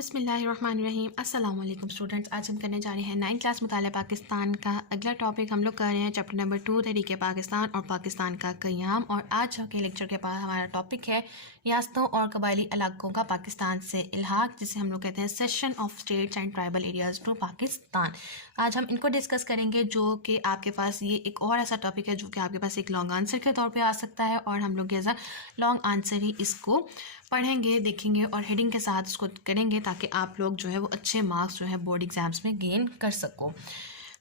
बिस्मिल्लाहिर्रहमानिर्रहीम अस्सलाम वालेकुम स्टूडेंट्स। आज हम करने जा रहे हैं 9th क्लास मुतालिया पाकिस्तान का अगला टॉपिक। हम लोग कर रहे हैं चैप्टर नंबर 2 तहरीक पाकिस्तान और पाकिस्तान का क़याम। और आज के लेक्चर के बाद हमारा टॉपिक है रियासतों और कबायली इलाकों का पाकिस्तान से इल्हाक, जिसे हम लोग कहते हैं cession of states and tribal areas to Pakistan. आज हम इनको डिस्कस करेंगे, जो कि आपके पास ये एक और ऐसा टॉपिक है जो कि आपके पास एक लॉन्ग आंसर के तौर पर आ सकता है, और हम लोग एज अ लॉन्ग आंसर ही इसको पढ़ेंगे, देखेंगे और हेडिंग के साथ उसको करेंगे, ताकि आप लोग जो है वो अच्छे मार्क्स जो है बोर्ड एग्जाम्स में गेन कर सको।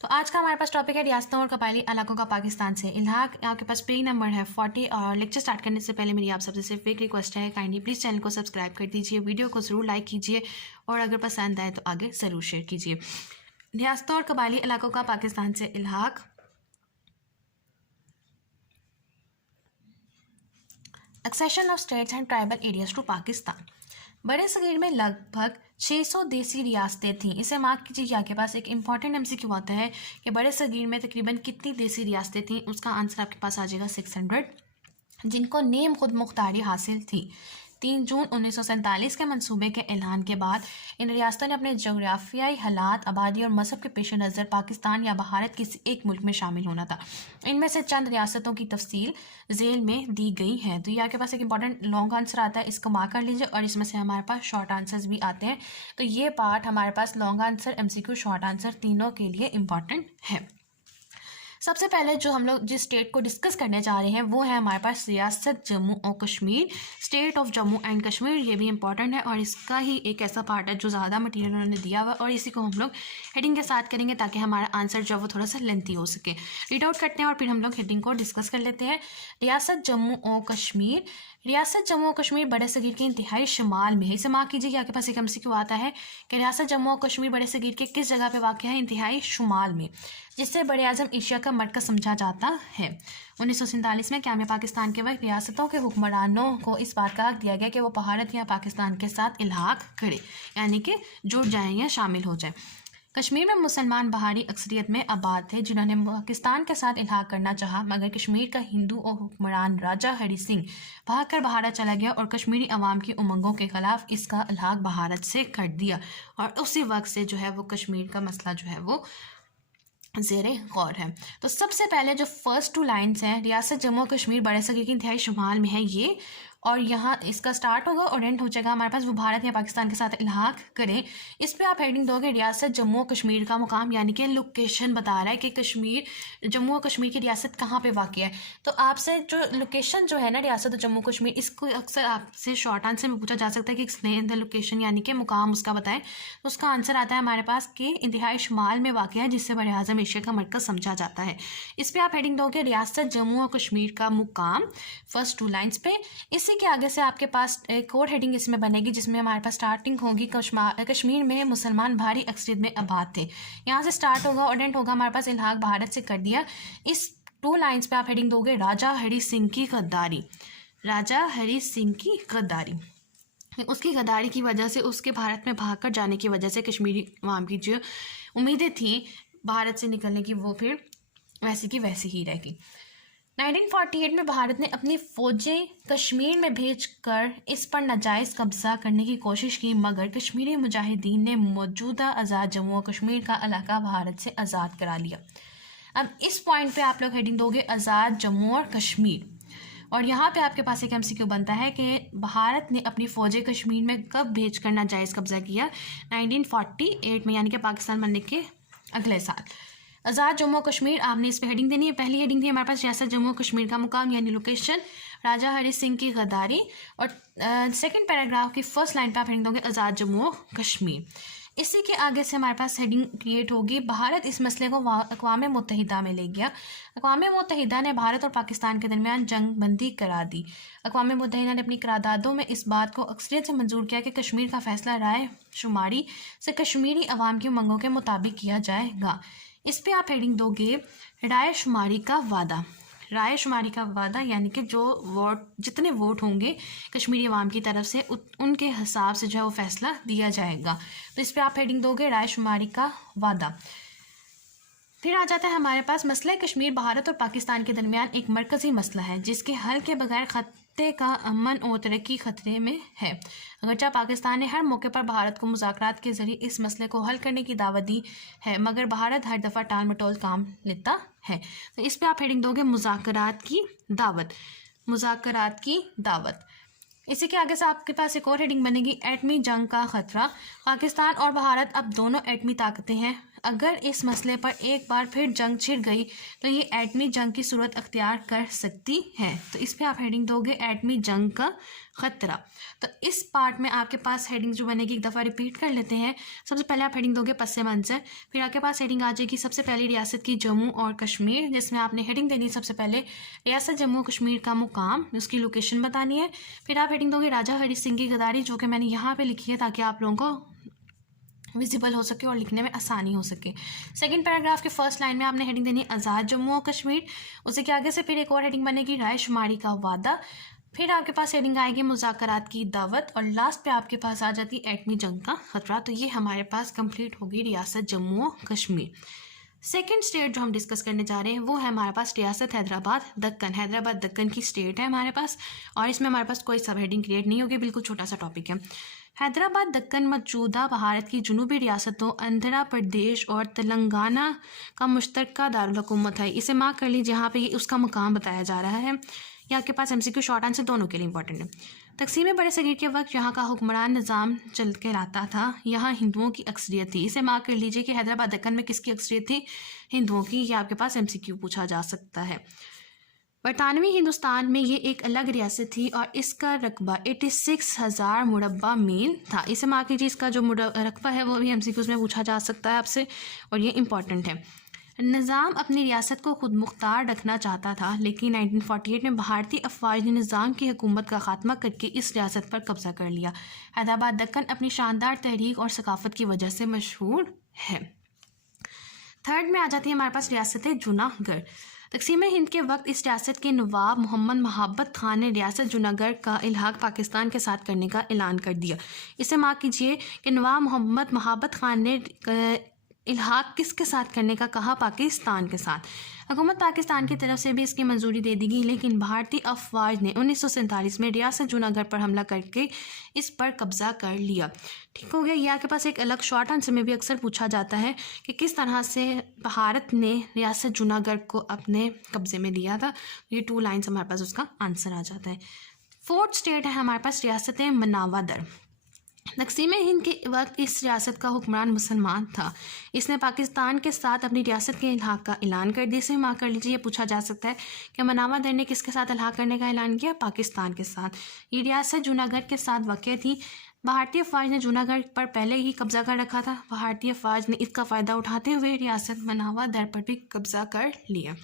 तो आज का हमारे पास टॉपिक है रियासतों और कबायली इलाकों का पाकिस्तान से इल्हाक। आपके पास पेज नंबर है 40। और लेक्चर स्टार्ट करने से पहले मेरी आप सबसे सिर्फ एक रिक्वेस्ट है, काइंडली प्लीज़ चैनल को सब्सक्राइब कर दीजिए, वीडियो को ज़रूर लाइक कीजिए और अगर पसंद आए तो आगे ज़रूर शेयर कीजिए। रियासतों और कबायली इलाकों का पाकिस्तान से इल्हाक। Accession of states and tribal areas to Pakistan. बड़े सगीर में लगभग 600 देसी रियासतें थीं। इसे मार्क कीजिए कि आपके पास एक इंपॉर्टेंट एमसीक्यू आता है कि बड़े सगीर में तकरीबन कितनी देसी रियासतें थीं। उसका आंसर आपके पास आ जाएगा 600, जिनको नेम खुद मुख्तारी हासिल थी। 3 जून 1947 के मंसूबे के ऐलान के बाद इन रियासतों ने अपने जोग्राफियाई हालात, आबादी और मज़हब के पेश नज़र पाकिस्तान या भारत किसी एक मुल्क में शामिल होना था। इनमें से चंद रियासतों की तफसील झेल में दी गई है। तो ये आपके पास एक इंपॉर्टेंट लॉन्ग आंसर आता है, इसको मार्क कर लीजिए। और इसमें से हमारे पास शॉर्ट आंसर्स भी आते हैं। तो ये पार्ट हमारे पास long answer, MCQ, short answer तीनों के लिए इम्पॉर्टेंट है। सबसे पहले जो हम लोग जिस स्टेट को डिस्कस करने जा रहे हैं वो है हमारे पास रियासत जम्मू और Kashmir, state of Jammu and Kashmir. ये भी इंपॉर्टेंट है और इसका ही एक ऐसा पार्ट है जो ज़्यादा मटेरियल उन्होंने दिया हुआ है, और इसी को हम लोग हेडिंग के साथ करेंगे ताकि हमारा आंसर जो है वो थोड़ा सा लेंथी हो सके। रीड आउट करते हैं और फिर हम लोग हेडिंग को डिस्कस कर लेते हैं। रियासत जम्मू और कश्मीर। रियासत जम्मू और कश्मीर बड़े सगीर के इंतहाई शुमाल में है। इसे मार्क कीजिए कि आपके पास एक एमसीक्यू आता है कि रियासत जम्मू और कश्मीर बड़े सगीर के किस जगह पे वाक़ है? इंतहाई शुमाल में, जिससे बड़े आज़म एशिया का मरकज़ समझा जाता है। 1947 में क़याम पाकिस्तान के वक्त रियासतों के हुक्मरानों को इस बात का हक दिया गया कि वो भारत या पाकिस्तान के साथ इल्हाक करें, यानी कि जुड़ जाएँ या शामिल हो जाएँ। कश्मीर में मुसलमान बाहरी अक्सरियत में आबाद थे, जिन्होंने पाकिस्तान के साथ इल्हाक करना चाहा, मगर कश्मीर का हिंदू और हुक्मरान राजा हरि सिंह भागकर भारत चला गया और कश्मीरी अवाम की उमंगों के खिलाफ इसका इल्हाक भारत से कर दिया। और उसी वक्त से जो है वो कश्मीर का मसला जो है वो ज़ेरे गौर है। तो सबसे पहले जो फर्स्ट 2 लाइन्स हैं, रियासत जम्मू कश्मीर बड़े सगीर की इंतहाई शुमाल में है ये, और यहाँ इसका स्टार्ट होगा और एंड हो जाएगा हमारे पास वो भारत या पाकिस्तान के साथ इल्हाक करें। इस पे आप हेडिंग दोगे रियासत जम्मू कश्मीर का मुकाम, यानी कि लोकेशन बता रहा है कि कश्मीर, जम्मू और कश्मीर की रियासत कहाँ पे वाक़ है। तो आपसे जो लोकेशन जो है ना रियासत जम्मू कश्मीर, इसको अक्सर आपसे शॉर्ट आंसर में पूछा जा सकता है कि एक्सप्लेन द लोकेशन, यानी कि मुकाम उसका बताएं। तो उसका आंसर आता है हमारे पास कि इंतहाई शुमाल में वाक़ है, जिससे बड़े आज़म एशिया का मरकज़ समझा जाता है। इस पर आप हेडिंग दोगे रियासत जम्मू और कश्मीर का मुकाम, फर्स्ट 2 लाइन्स पे। इसी के आगे से आपके पास एक और हेडिंग इसमें बनेगी, जिसमें हमारे पास स्टार्टिंग होगी कश्मीर में मुसलमान भारी अक्सरियत में आबाद थे। यहाँ से स्टार्ट होगा और एंड होगा हमारे पास इल्हाक भारत से कर दिया। इस 2 लाइन्स पे आप हेडिंग दोगे राजा हरि सिंह की गद्दारी। राजा हरि सिंह की गद्दारी, उसकी गद्दारी की वजह से, उसके भारत में भागकर जाने की वजह से कश्मीरी अवाम की जो उम्मीदें थी भारत से निकलने की, वो फिर वैसी की वैसी ही रहेगी। 1948 में भारत ने अपनी फ़ौजें कश्मीर में भेजकर इस पर नाजायज़ कब्ज़ा करने की कोशिश की, मगर कश्मीरी मुजाहिदीन ने मौजूदा आज़ाद जम्मू और कश्मीर का इलाका भारत से आज़ाद करा लिया। अब इस पॉइंट पे आप लोग हेडिंग दोगे आज़ाद जम्मू और कश्मीर, और यहाँ पे आपके पास एक एमसीक्यू बनता है कि भारत ने अपनी फ़ौजें कश्मीर में कब भेजकर नाजायज़ कब्ज़ा किया? 1948 में, यानी कि पाकिस्तान बनने के अगले साल। आज़ाद जम्मू कश्मीर, आपने इस पर हेडिंग देनी है। पहली हेडिंग थी हमारे पास रियासत जम्मू कश्मीर का मुकाम, यानी लोकेशन, राजा हरि सिंह की गद्दारी, और सेकंड पैराग्राफ की फर्स्ट लाइन पे आप हेडिंग दोगे आज़ाद जम्मू कश्मीर। इसी के आगे से हमारे पास हेडिंग क्रिएट होगी भारत इस मसले को अक़वाम मुत्तहिदा में ले गया। अक़वाम मुत्तहिदा ने भारत और पाकिस्तान के दरमियान जंग बंदी करा दी। अक़वाम मुत्तहिदा ने अपनी करारदादों में इस बात को अक्सरियत से मंजूर किया कि कश्मीर का फ़ैसला राय शुमारी से कश्मीरी अवाम की उमंगों के मुताबिक किया जाएगा। इस पे आप हेडिंग दोगे राय शुमारी का वादा। राय शुमारी का वादा, यानी कि जो वोट, जितने वोट होंगे कश्मीरी अवाम की तरफ से उनके हिसाब से जो है वो फैसला दिया जाएगा। तो इस पे आप हेडिंग दोगे राय शुमारी का वादा। फिर आ जाता है हमारे पास मसला कश्मीर भारत और पाकिस्तान के दरमियान एक मरकज़ी मसला है जिसके हल के बगैर खत्ते का अमन और तरक्की खतरे में है। अगरचे पाकिस्तान ने हर मौके पर भारत को मुज़ाकरात के ज़रिए इस मसले को हल करने की दावत दी है, मगर भारत हर दफ़ा टाल मटोल काम लेता है। तो इस पर आप हेडिंग दोगे मुज़ाकरात की दावत, मुज़ाकरात की दावत। इसी के आगे से आपके पास एक और हेडिंग बनेगी एटमी जंग का खतरा। पाकिस्तान और भारत अब दोनों एटमी ताकतें हैं। अगर इस मसले पर एक बार फिर जंग छिड़ गई तो ये एटमी जंग की सूरत अख्तियार कर सकती है। तो इस पे आप हेडिंग दोगे एटमी जंग का खतरा। तो इस पार्ट में आपके पास हेडिंग जो बनेगी एक दफ़ा रिपीट कर लेते हैं। सबसे पहले आप हेडिंग दोगे पस मंज़र, फिर आपके पास हेडिंग आ जाएगी सबसे पहली रियासत की जम्मू और कश्मीर, जिसमें आपने हेडिंग देनी सबसे पहले रियासत जम्मू कश्मीर का मुकाम, उसकी लोकेशन बतानी है। फिर आप हेडिंग दोगे राजा हरि सिंह की गद्दारी, जो कि मैंने यहाँ पे लिखी है ताकि आप लोगों को विजिबल हो सके और लिखने में आसानी हो सके। सेकंड पैराग्राफ के फर्स्ट लाइन में आपने हेडिंग देनी आज़ाद जम्मू और कश्मीर। उसी के आगे से फिर एक और हेडिंग बनेगी रायशुमारी का वादा। फिर आपके पास हेडिंग आएगी मुज़ाकरात की दावत और लास्ट पे आपके पास आ जाती एटमी जंग का खतरा। तो ये हमारे पास कंप्लीट होगी रियासत जम्मू और कश्मीर। सेकेंड स्टेट जो हम डिस्कस करने जा रहे हैं वो है हमारे पास रियासत हैदराबाद दक्कन। हैदराबाद दक्कन की स्टेट है हमारे पास और इसमें हमारे पास कोई सब हेडिंग क्रिएट नहीं होगी, बिल्कुल छोटा सा टॉपिक है। हैदराबाद दक्कन मौजूदा भारत की जनूबी रियासतों आंध्र प्रदेश और तेलंगाना का मुश्तरका दारुल हुकूमत है। इसे मार्क कर लीजिए, यहाँ पे ये उसका मकाम बताया जा रहा है। ये आपके पास MCQ शॉर्ट आंसर दोनों के लिए इंपॉर्टेंट है। तकसीम बड़े सगीर के वक्त यहाँ का हुक्मरान निज़ाम चल के रहता था, यहाँ हिंदुओं की अक्सरियत थी। इसे मार्क कर लीजिए कि हैदराबाद दक्कन में किसकी अक्सरियत थी, हिंदुओं की। ये आपके पास MCQ पूछा जा सकता है। बरतानवी हिंदुस्तान में ये एक अलग रियासत थी और इसका रकबा 86,000 मुरब्बा मील था। इसे मार्क कीजिए, इसका जो रकबा है वो भी MCQs में पूछा जा सकता है आपसे और ये इंपॉर्टेंट है। निज़ाम अपनी रियासत को खुद मुख्तार रखना चाहता था, लेकिन 1948 में भारतीय अफवाज ने निज़ाम की हुकूमत का खात्मा करके इस रियासत पर कब्जा कर लिया। हैदराबाद दक्कन अपनी शानदार तहरीक और सकाफत की वजह से मशहूर है। थर्ड में आ जाती है हमारे पास रियासत जूनागढ़। तकसीम हिंद के वक्त इस रियासत के नवाब मोहम्मद महाबत खान ने रियासत जूनागढ़ का इल्हाक पाकिस्तान के साथ करने का ऐलान कर दिया। इसे मार्क कीजिए कि नवाब मोहम्मद महाबत खान ने इल्हाक किसके साथ करने का कहा, पाकिस्तान के साथ। हुकूमत पाकिस्तान की तरफ से भी इसकी मंजूरी दे दी गई, लेकिन भारतीय अफवाज ने 1947 में रियासत जूनागढ़ पर हमला करके इस पर कब्जा कर लिया। ठीक हो गया। यह आपके पास एक अलग शॉर्ट आंसर में भी अक्सर पूछा जाता है कि किस तरह से भारत ने रियासत जूनागढ़ को अपने कब्जे में लिया था। ये 2 लाइन्स हमारे पास उसका आंसर आ जाता है। फोर्थ स्टेट है हमारे पास रियासत मनावादर। तकसीम हिंद के वक्त इस रियासत का हुक्मरान मुसलमान था। इसने पाकिस्तान के साथ अपनी रियासत के इल्हाक का ऐलान कर दिया। इसे मार्क कर लीजिए, ये पूछा जा सकता है कि मनावादर ने किसके साथ इल्हाक करने का ऐलान किया, पाकिस्तान के साथ। ये रियासत जूनागढ़ के साथ वाक़ थी। भारतीय फ़ौज ने जूनागढ़ पर पहले ही कब्जा कर रखा था। भारतीय फ़ौज ने इसका फ़ायदा उठाते हुए रियासत मनावादर पर भी कब्जा कर लिया।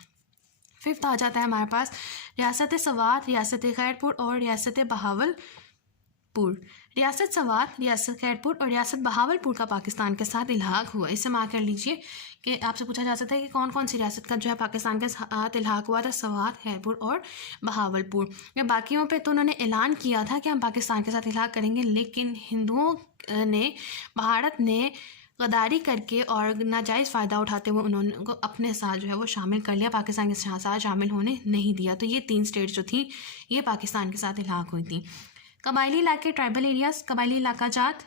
फिफ्थ आ जाता है हमारे पास रियासत सवात, रियासत खैरपुर और रियासत बहावलपुर। रियासत सवात, रियासत खैरपुर और रियासत बहावलपुर का पाकिस्तान के साथ इल्हाक हुआ। इसे मार्क कर लीजिए कि आपसे पूछा जा सकता है कि कौन कौन सी रियासत का जो है पाकिस्तान के साथ इल्हाक हुआ था, सवात, खैरपुर और बहावलपुर। या बाकियों पे तो उन्होंने ऐलान किया था कि हम पाकिस्तान के साथ इल्हाक करेंगे, लेकिन हिंदुओं ने, भारत ने गद्दारी करके और नाजायज़ फ़ायदा उठाते हुए उन्होंने को अपने साथ जो है वो शामिल कर लिया, पाकिस्तान के साथ शामिल होने नहीं दिया। तो ये 3 स्टेट जो थी ये पाकिस्तान के साथ इल्हाक हुई थी। कबायली इलाके, ट्राइबल एरियाज़, कबायली इलाका जात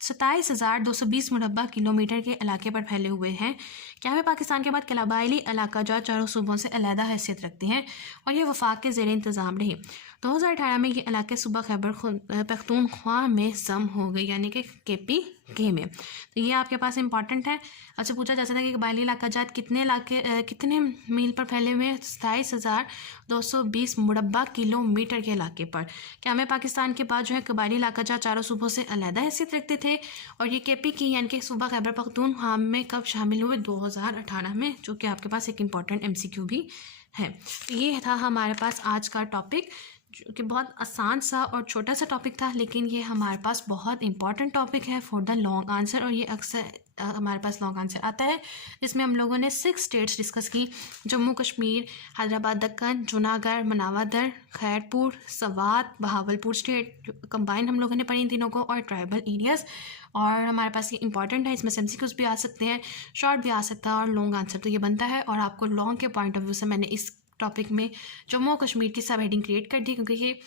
27,220 मुरब्बा किलोमीटर के इलाके पर फैले हुए हैं। क्या वे पाकिस्तान के बाद कबायली इलाका जात 4 सूबों से अलहदा हैसियत रखते हैं और ये वफाक के ज़ेर इंतज़ाम रहे। 2018 में ये इलाके सूबा खैबर पख्तूनख्वा में ज़म हो गई, यानी कि KPK में। तो ये आपके पास इंपॉर्टेंट है। अच्छा, पूछा जा सकता है कि कबायली इलाका जात कितने मील पर फैले हुए हैं, 27,220 मुरब्बा किलोमीटर के इलाके पर। क्या हमें पाकिस्तान के बाद जो है कबायली इलाका जात 4 सूबों से अलहदा हैसियत रखते थे और ये KPK यानी कि सूबा खैबर पख्तूनख्वा में कब शामिल हुए, 2018 में, जो कि आपके पास एक इम्पॉर्टेंट MCQ भी है। ये था हमारे पास आज का टॉपिक। जो कि बहुत आसान सा और छोटा सा टॉपिक था, लेकिन ये हमारे पास बहुत इंपॉर्टेंट टॉपिक है फॉर द लॉन्ग आंसर। और ये अक्सर हमारे पास लॉन्ग आंसर आता है, जिसमें हम लोगों ने 6 स्टेट्स डिस्कस की। जम्मू कश्मीर, हैदराबाद, दक्कन, जूनागढ़, मनावादर, खैरपुर, सवात, बहावलपुर स्टेट कंबाइन हम लोगों ने पढ़ी इन तीनों को, और ट्राइबल एरियाज़। और हमारे पास ये इंपॉर्टेंट है, इसमें एमसीक्यूज भी आ सकते हैं, शॉर्ट भी आ सकता है, और लॉन्ग आंसर तो ये बनता है। और आपको लॉन्ग के पॉइंट ऑफ व्यू से मैंने इस टॉपिक में जम्मू और कश्मीर की सब हेडिंग क्रिएट कर दी, क्योंकि ये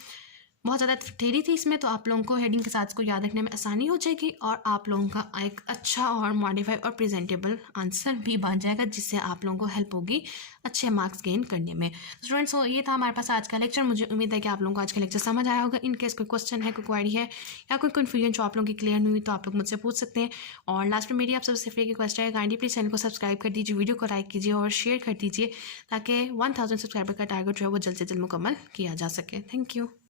बहुत ज़्यादा थेरी थी इसमें, तो आप लोगों को हेडिंग के साथ इसको याद रखने में आसानी हो जाएगी, और आप लोगों का एक अच्छा और मॉडिफाइड और प्रेजेंटेबल आंसर भी बन जाएगा, जिससे आप लोगों को हेल्प होगी अच्छे मार्क्स गेन करने में। स्टूडेंट्स, ये था हमारे पास आज का लेक्चर। मुझे उम्मीद है कि आप लोगों को आज का लेक्चर समझ आया होगा। इन केस कोई क्वेश्चन है, कोई क्वेरी है या कोई कन्फ्यूजन जो आप लोगों की क्लियर नहीं हुई, तो आप लोग मुझसे पूछ सकते हैं। और लास्ट में मेरी आप सबसे फ्री रिक्वेस्ट है, काइंडली प्लीज़ चैनल को सब्सक्राइब कर दीजिए, वीडियो को लाइक कीजिए और शेयर कर दीजिए, ताकि 1000 सब्सक्राइबर का टारगेट जो है वो जल्द से जल्द मुकम्मल किया जा सके। Thank you.